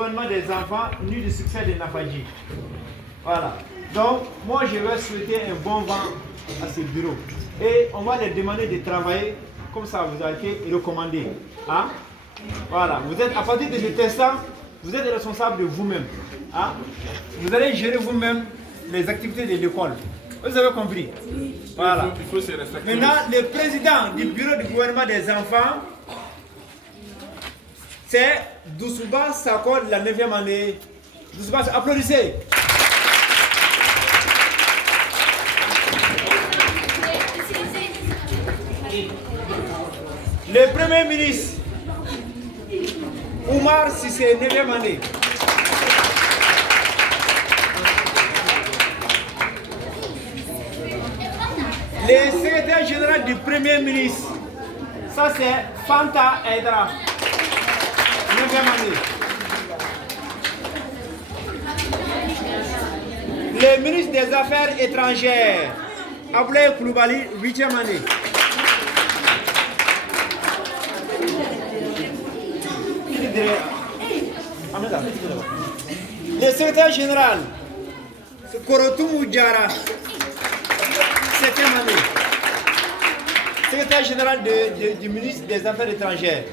gouvernement des enfants, nu du succès de Nafadji. Voilà. Donc, moi, je vais souhaiter un bon vent à ce bureau. Et on va leur demander de travailler comme ça vous a été recommandé. Hein? Voilà. Vous êtes, à partir de cet instant, vous êtes responsable de vous-même. Hein? Vous allez gérer vous-même les activités de l'école. Vous avez compris? Voilà. Il faut se respecter. Maintenant, le président du bureau du gouvernement des enfants, c'est Doussouba Sakor de la 9e année. Doussouba, applaudissez. Le premier ministre, Oumar Sissé, 9e année. Le secrétaire général du premier ministre, ça c'est Fanta Aydra, 9e année. Le ministre des Affaires étrangères, Abdoulaye Coulibaly, 8e année. Le secrétaire général, Korotoumou Diara, 7e année. Secrétaire général du ministre des Affaires étrangères.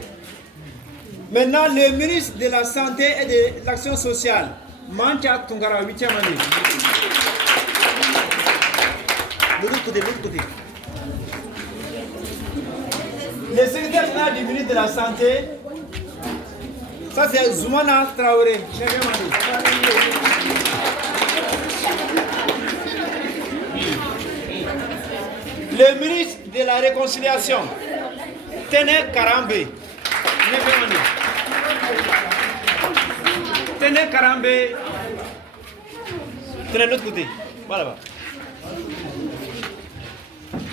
Maintenant, le ministre de la Santé et de l'Action sociale, Mancha Tungara, 8e année. De l'autre côté, de l'autre côté. Le secrétaire général du ministre de la Santé, ça c'est Zoumana Traoré, 9e année. Le ministre de la Réconciliation, Téné Karambe, 9e année. Téné Karambe, tenez de l'autre côté, voilà.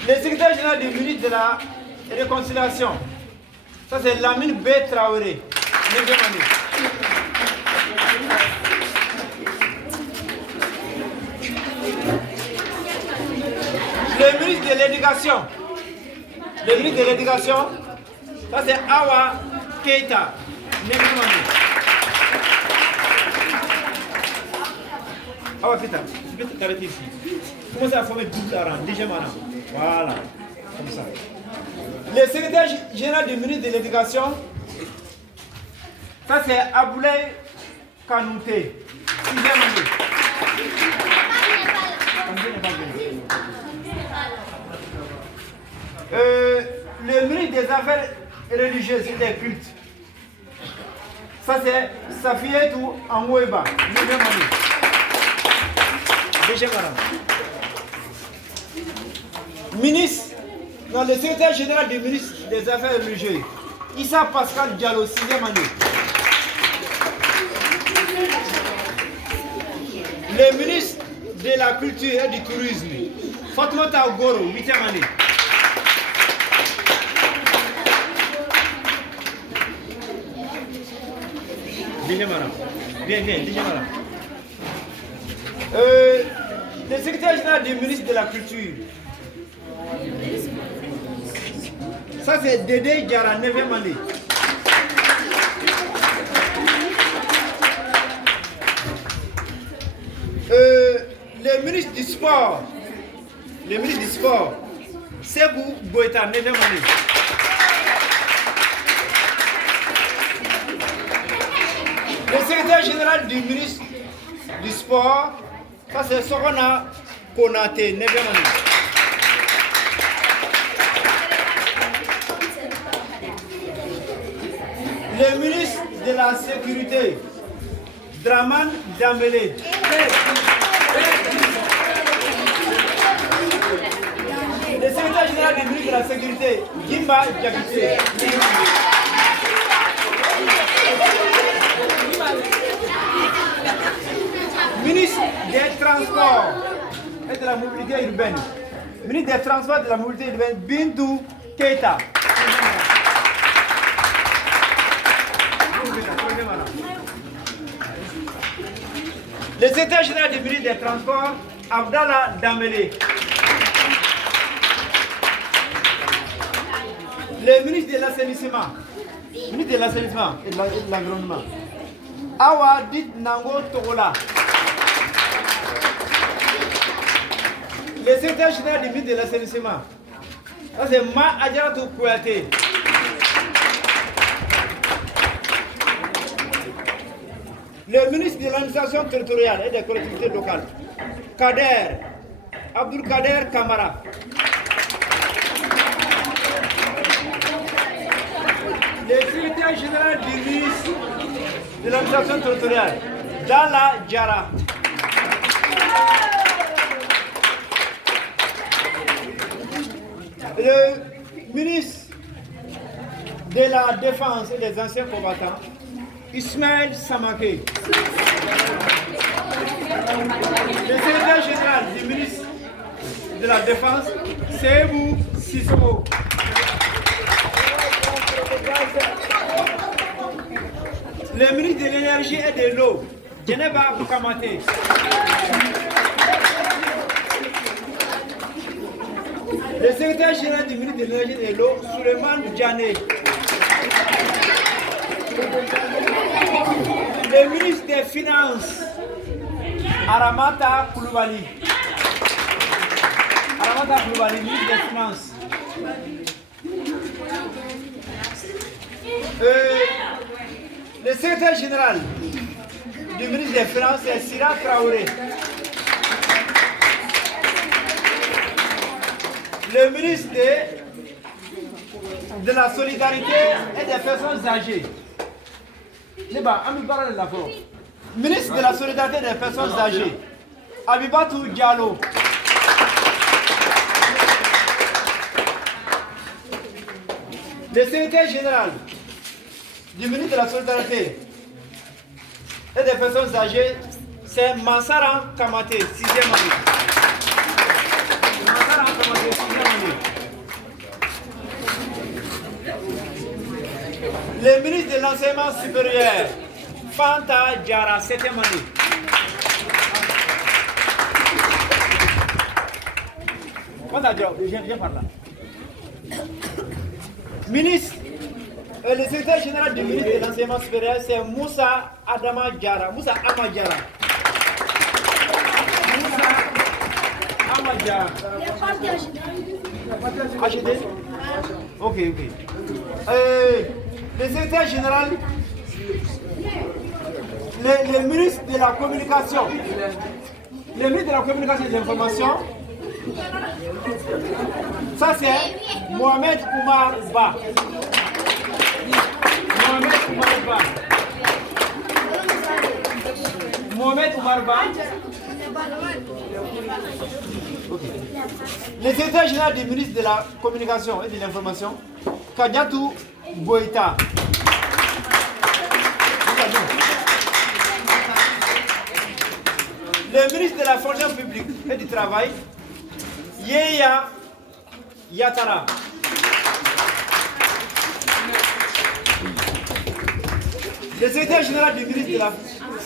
Le secrétaire général du ministre de la Réconciliation, ça c'est Lamine B. Traoré, 9e année. Le ministre de l'Éducation, ça c'est Awa Keita, 9e année. Awa Keita, tu peux t'arrêter ici. Commencez à former double rang, deuxième année. Voilà, comme ça. Le secrétaire général du ministre de l'Éducation, ça c'est Aboulaye Kanouté, 6e année. Le ministre des Affaires religieuses et des cultes, ça c'est Safietou Angoueba, 9e année. Deuxième année. Ministre, dans le secrétaire général du ministre des Affaires religieuses, Issa Pascal Diallo, 6e année. Le ministre de la Culture et du Tourisme, Fatoumata Goro, 8e année. Deuxième année. Bien, deuxième année. Le secrétaire général du ministre de la Culture, ça c'est Dédé Diara, 9e année. Le ministre du Sport, Sebou Boïta, 9e année. Le secrétaire général du ministre du Sport, ça c'est Sorona Konaté, 9e année. Le ministre de la Sécurité, Draman Dambélé. Le secrétaire général du ministre de la Sécurité, Gimba Diakité. Ministre des Transports et de la Mobilité urbaine. Ministre des Transports et de la Mobilité urbaine, Bintou Keita. Le secrétaire général du ministre des Transports, Abdallah Dambélé. Le ministre de l'Assainissement et de l'Environnement, Awa dit Nango Togola. Le secrétaire général du ministre de l'assainissement. Ça c'est Ma Adjaratou Kouyaté. Le ministre de l'administration territoriale et des collectivités locales, Kader, Abdul Kader Kamara. Le secrétaire général du ministre de l'administration territoriale, Dala Diara. Le ministre de la Défense et des anciens combattants, Ismaël Samaké. Le secrétaire général du ministre de la Défense, Sebou Sissoko. Le ministre de l'Énergie et de l'Eau, Djeneba Boukamate. Le secrétaire général du ministre de l'Énergie et de l'Eau, Suleiman Djane. Le ministre des Finances, Aramata Koulibaly. Aramata Koulibaly, ministre des Finances. Le secrétaire général du ministre des Finances est Sira Traoré. Le ministre de la Solidarité et des Personnes âgées. Ministre de la Solidarité et des Personnes âgées, Abibatou Diallo. Le secrétaire général du ministre de la Solidarité et des Personnes âgées, c'est Mansaran Kamate, 6e année. Mansaran Kamate, 6e année. Le ministre de l'Enseignement supérieur, Fanta Diara, 7e année. Fanta Diara, viens par là. Ministre, le secrétaire général du ministre de l'Enseignement supérieur, c'est Moussa Adama Diara. Moussa Ama Diara. Moussa Ama Diara. HED? Ok. Le secrétaire général, le ministre de la Communication, le ministre de la Communication et de l'Information, ça c'est Mohamed Oumar Ba. Mohamed Oumar Ba. Mohamed Oumar Ba. Okay. Le secrétaire général du ministre de la Communication et de l'Information, Kadiatou Boïta. Le ministre de la Fonction publique et du Travail, Yeya Yatara. Le secrétaire général du ministre